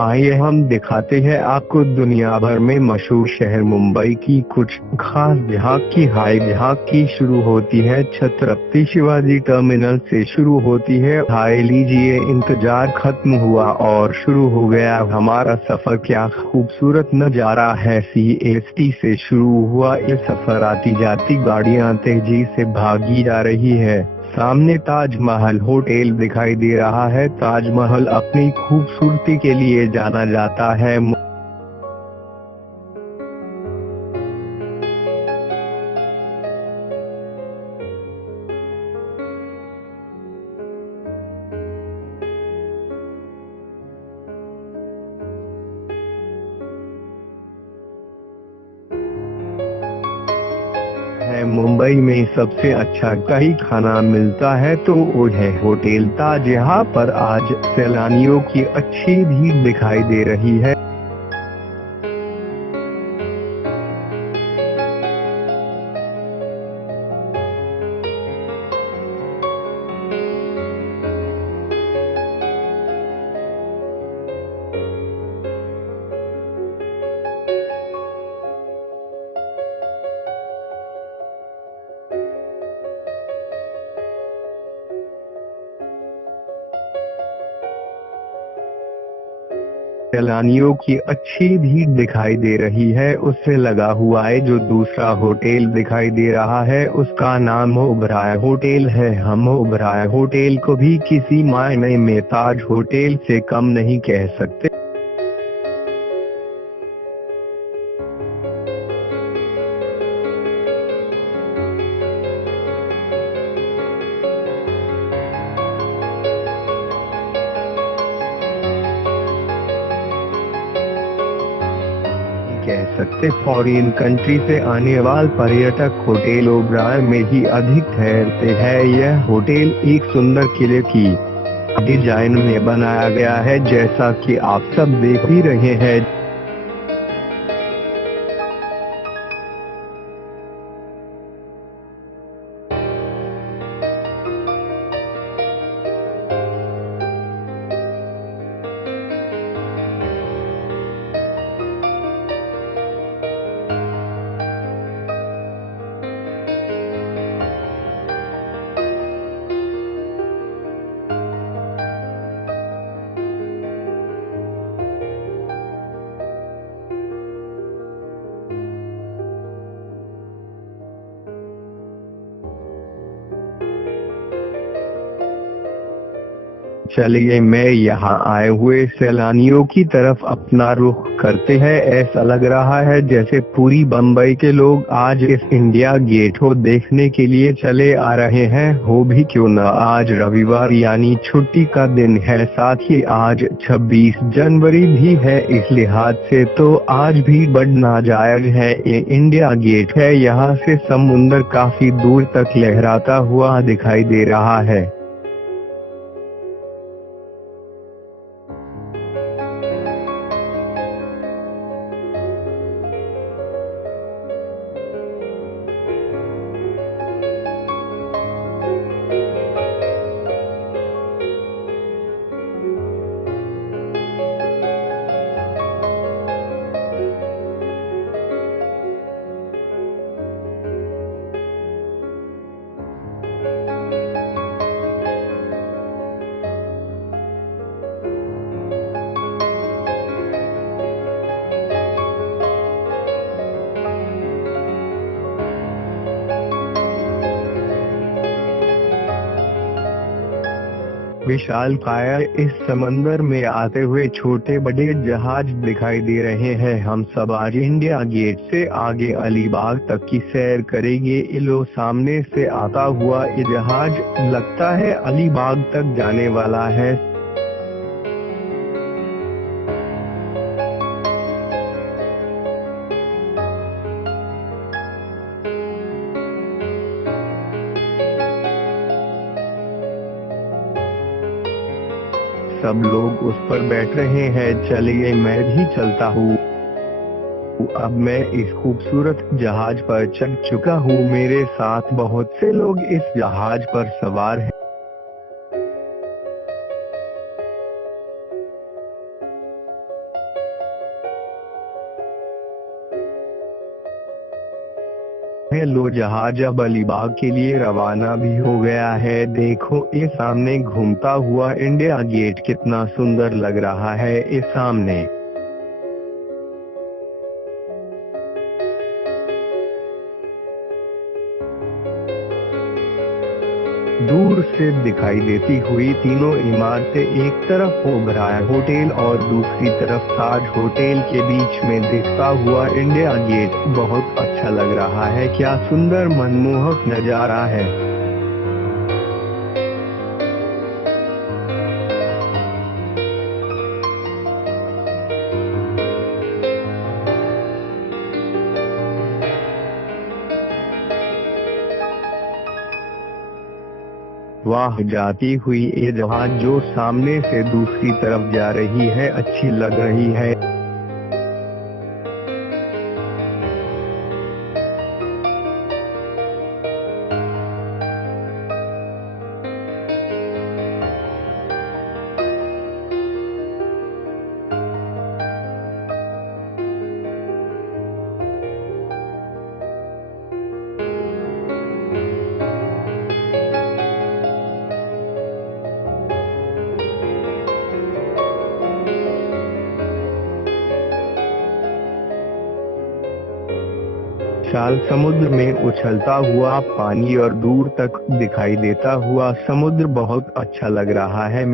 आइए हम दिखाते हैं आपको दुनिया भर में मशहूर शहर मुंबई की कुछ खास झांक की हाई झांक की शुरू होती है छत्रपति शिवाजी टर्मिनल से शुरू होती है हाई। लीजिए इंतजार खत्म हुआ और शुरू हो गया हमारा सफर। क्या खूबसूरत नजारा है। CST से शुरू हुआ ये सफर आती जाती गाड़ियां तेजी से भागी जा रही है। सामने ताजमहल होटल दिखाई दे रहा है। ताजमहल अपनी खूबसूरती के लिए जाना जाता है। मुंबई में सबसे अच्छा कहीं खाना मिलता है तो वो है होटल ताज। यहाँ पर आज सैलानियों की अच्छी भीड़ दिखाई दे रही है। सैलानियों की अच्छी भीड़ दिखाई दे रही है। उससे लगा हुआ है जो दूसरा होटल दिखाई दे रहा है उसका नाम ओबराय होटल है। हम ओबराय होटल को भी किसी मायने में ताज होटल से कम नहीं कह सकते। कह सकते फॉरेन कंट्री से आने वाले पर्यटक होटल ओबराय में ही अधिक ठहरते हैं। यह होटल एक सुंदर किले की डिजाइन में बनाया गया है जैसा कि आप सब देख ही रहे हैं। चलिए मैं यहाँ आए हुए सैलानियों की तरफ अपना रुख करते हैं। ऐसा लग रहा है जैसे पूरी बम्बई के लोग आज इस इंडिया गेट को देखने के लिए चले आ रहे हैं। हो भी क्यों न, आज रविवार यानी छुट्टी का दिन है। साथ ही आज 26 जनवरी भी है। इस लिहाज से तो आज भी बढ़ना जायज है। ये इंडिया गेट है। यहाँ से समुंदर काफी दूर तक लहराता हुआ दिखाई दे रहा है। विशाल काया इस समंदर में आते हुए छोटे बड़े जहाज दिखाई दे रहे हैं। हम सब आज इंडिया गेट से आगे अलीबाग तक की सैर करेंगे। लो सामने से आता हुआ ये जहाज लगता है अलीबाग तक जाने वाला है। सब लोग उस पर बैठ रहे हैं। चलिए मैं भी चलता हूँ। अब मैं इस खूबसूरत जहाज पर चढ़ चुका हूँ। मेरे साथ बहुत से लोग इस जहाज पर सवार हैं। हेलो, जहाज अब अलीबाग के लिए रवाना भी हो गया है। देखो ये सामने घूमता हुआ इंडिया गेट कितना सुंदर लग रहा है। ये सामने दूर से दिखाई देती हुई तीनों इमारतें, एक तरफ ओबराय होटल और दूसरी तरफ ताज होटल के बीच में दिखता हुआ इंडिया गेट बहुत अच्छा लग रहा है। क्या सुंदर मनमोहक नजारा है। वाह, जाती हुई ये जहाज जो सामने से दूसरी तरफ जा रही है, अच्छी लग रही है। विशाल समुद्र में उछलता हुआ पानी और दूर तक दिखाई देता हुआ समुद्र बहुत अच्छा लग रहा है।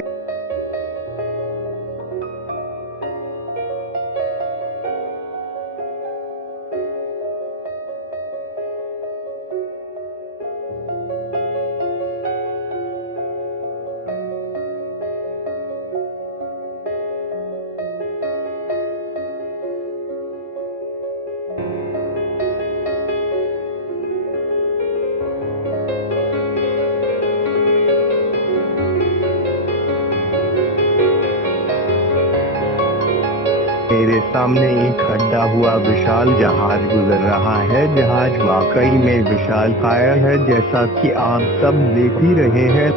मेरे सामने एक खड़ा हुआ विशाल जहाज गुजर रहा है। जहाज वाकई में विशालकाय है, जैसा कि आप सब देख ही रहे हैं।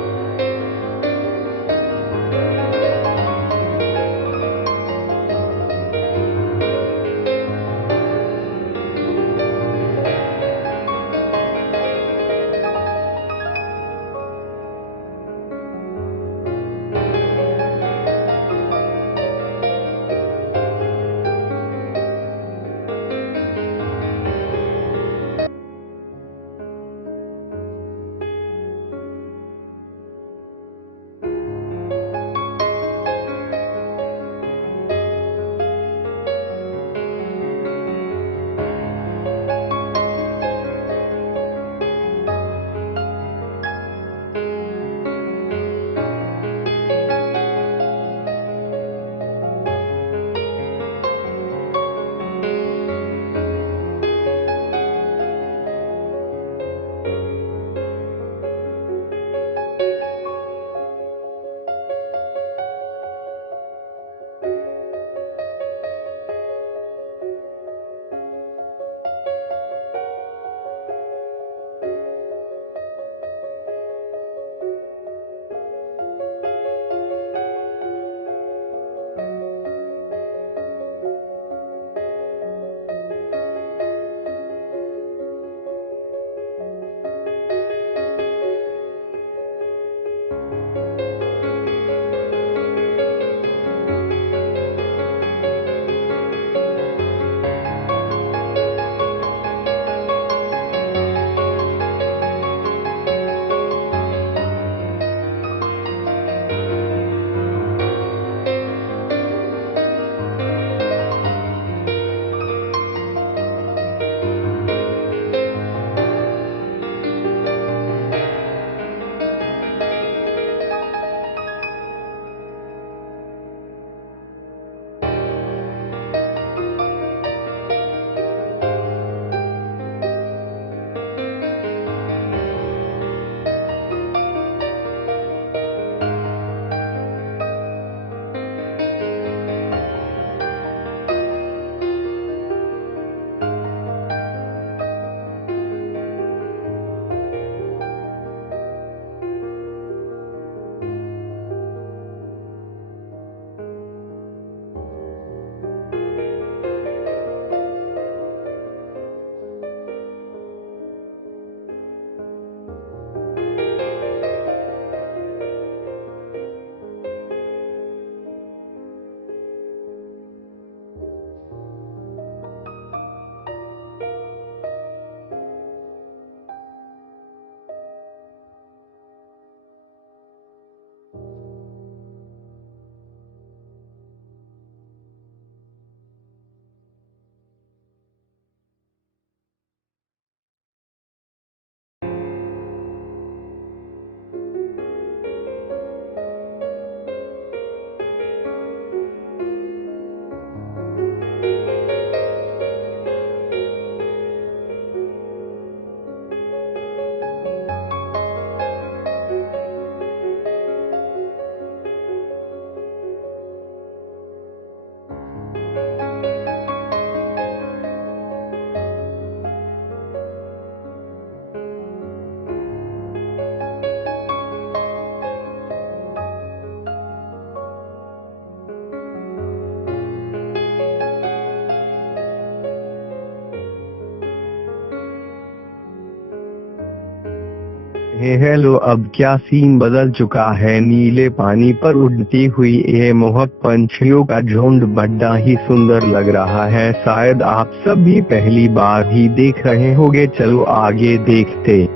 हेलो, अब क्या सीन बदल चुका है। नीले पानी पर उड़ती हुई ये मोहक पंछियों का झुंड बड़ा ही सुंदर लग रहा है। शायद आप सब भी पहली बार ही देख रहे होंगे। चलो आगे देखते।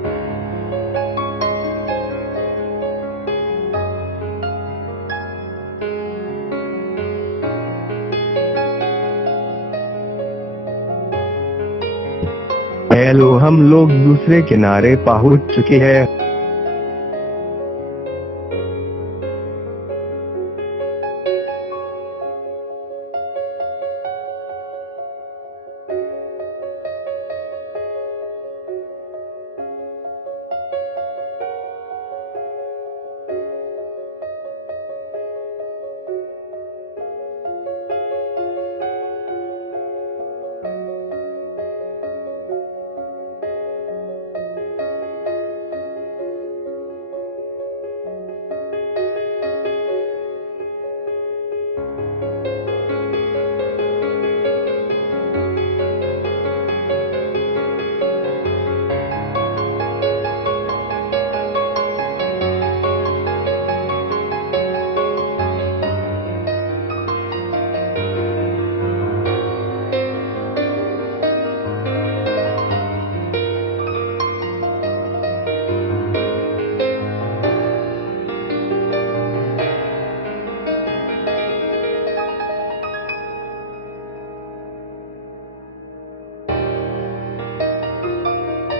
हेलो, हम लोग दूसरे किनारे पहुंच चुके हैं।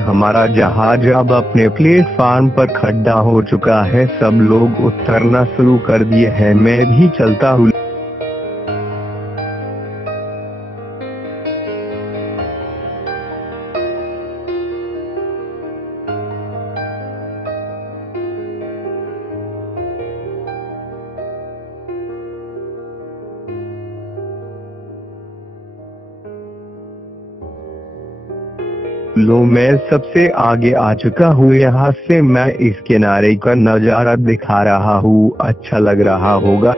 हमारा जहाज अब अपने प्लेटफार्म पर खड़ा हो चुका है। सब लोग उतरना शुरू कर दिए हैं। मैं भी चलता हूँ। लो, मैं सबसे आगे आ चुका हूँ। यहाँ से मैं इस किनारे का नजारा दिखा रहा हूँ। अच्छा लग रहा होगा।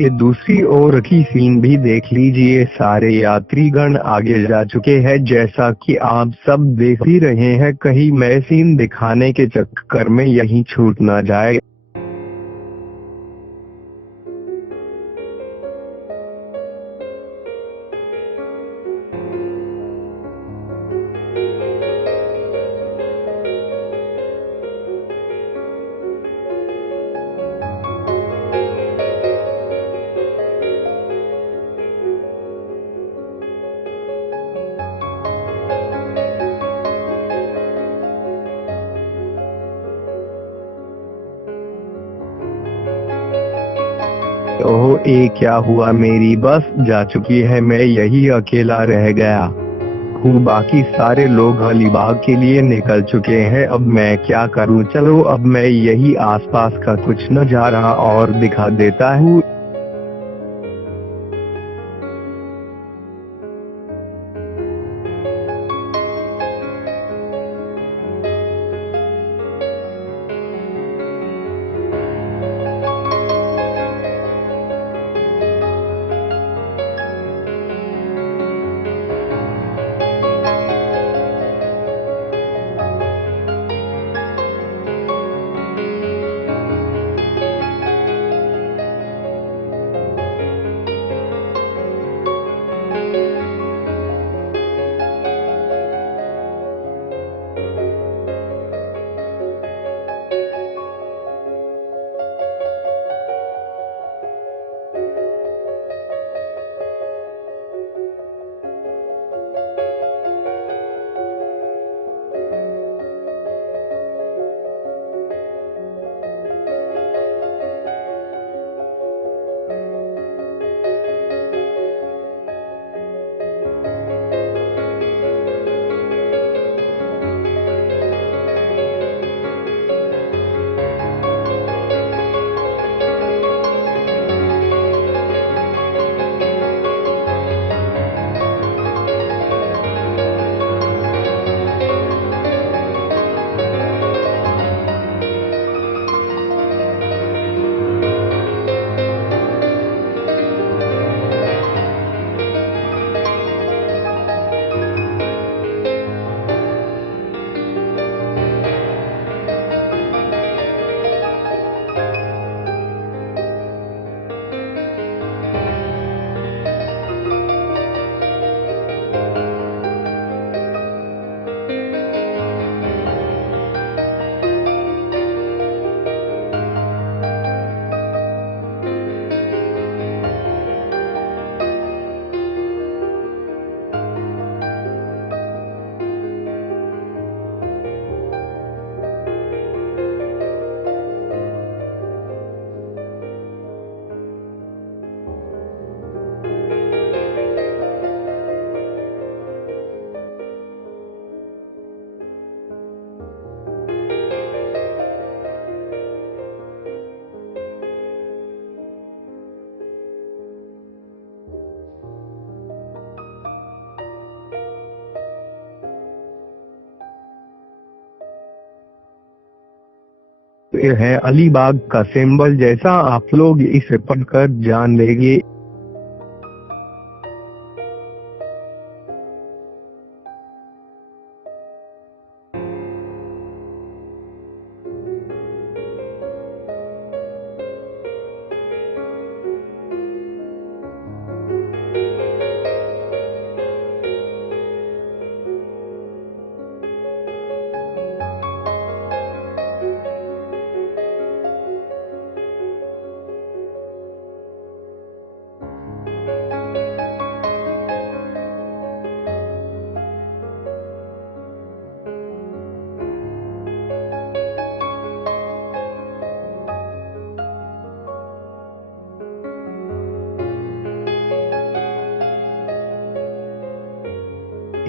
ये दूसरी ओर की सीन भी देख लीजिए। सारे यात्रीगण आगे जा चुके हैं। जैसा कि आप सब देख ही रहे हैं, कहीं मैं सीन दिखाने के चक्कर में यहीं छूट ना जाए। ओह, ये क्या हुआ। मेरी बस जा चुकी है। मैं यही अकेला रह गया हूँ। बाकी सारे लोग अलीबाग के लिए निकल चुके हैं। अब मैं क्या करूँ। चलो, अब मैं यही आसपास का कुछ नजारा और दिखा देता हूँ। ये है अलीबाग का सिंबल, जैसा आप लोग इसे पढ़कर जान लेंगे।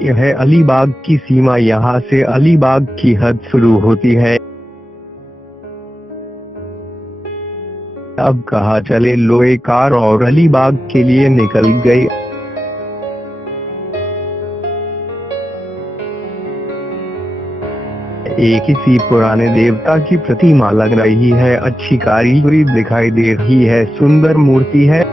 यह अलीबाग की सीमा, यहाँ से अलीबाग की हद शुरू होती है। अब कहा चले, लोए कार और अलीबाग के लिए निकल गई। एक किसी पुराने देवता की प्रतिमा लग रही है, अच्छी कारीगरी दिखाई दे रही है, सुंदर मूर्ति है।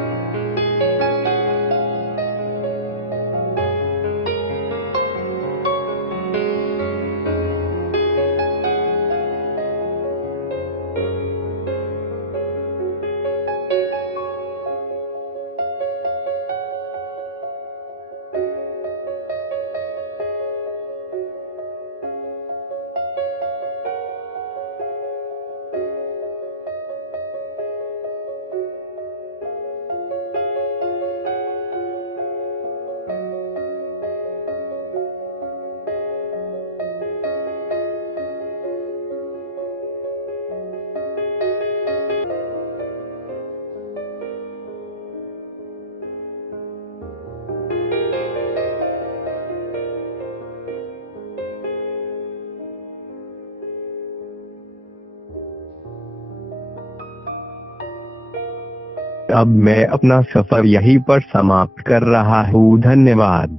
अब मैं अपना सफर यहीं पर समाप्त कर रहा हूँ। धन्यवाद।